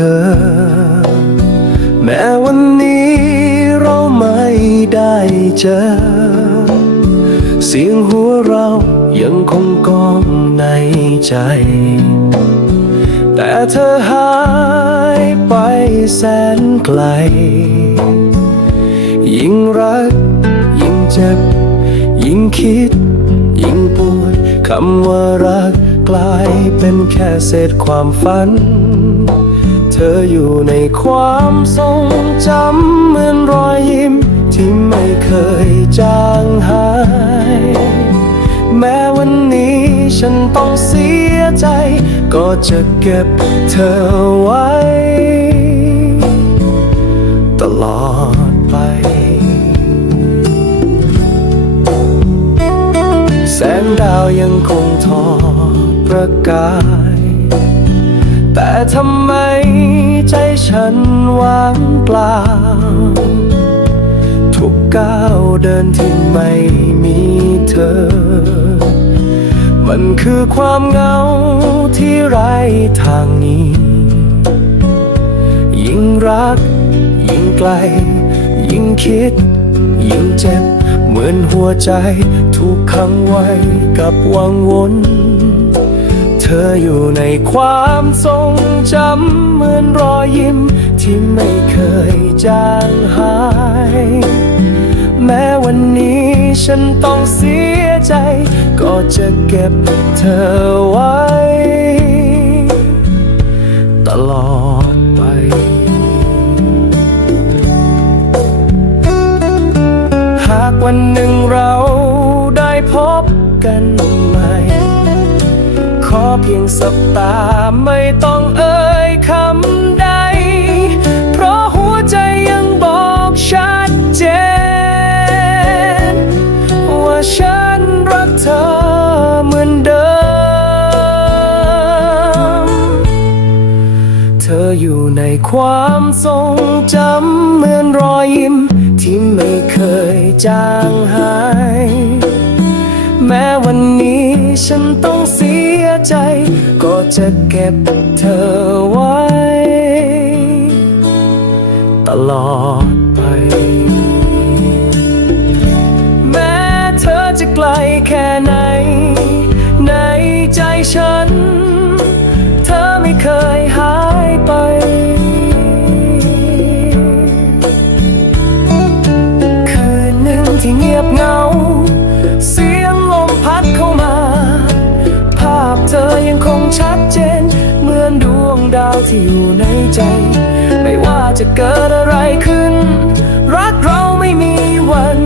อ แม้วันนี้เราไม่ได้เจอ เสียงหัวเรายังคงก้องในใจ แต่เธอหายไปแสนไกล ยิ่งรัก ยิ่งเจ็บ ยิ่งคิด ยิ่งปวดคำว่ารักกลายเป็นแค่เศษความฝัน ออยู่ในความทรงจำเหมือนรอยยิ้ม ที่ไม่เคยจางหาย แม้วันนี้ฉันต้องเสียใจ ก็จะเก็บเธอไว้ ตลอดไป แสงดาวยังคงทอประกาย แต่ทำไม ใจฉันว่างเปล่า ทุกก้าวเดินที่ไม่มีเธอ มันคือความเหงาที่ไร้ทางหนี้ ยิ่งรัก ยิ่งไกล ยิ่งคิด ยิ่งเจ็บ เหมือนหัวใจถูกขังไว้กับวังวน ออยู่ในความทรงจำเหมือนรอยยิ้ม ที่ไม่เคยจางหาย แม้วันนี้ฉันต้องเสียใจ ก็จะเก็บเธอไว้ สบตาไม่ต้องเอ่ยคำใด เพราะหัวใจยังบอกชัดเจน ว่าฉันรักเธอเหมือนเดิม เธออยู่ในความทรงจำเหมือนรอยยิ้ม ที่ไม่เคยจางหาย แม้วัน ฉันต้องเสียใจ ก็จะเก็บเธอไว้ ตลอดไปาวที่อยู่ในใจ ไม่ว่าจะเกิดอะไรขึ้น รักเราไม่มีวัน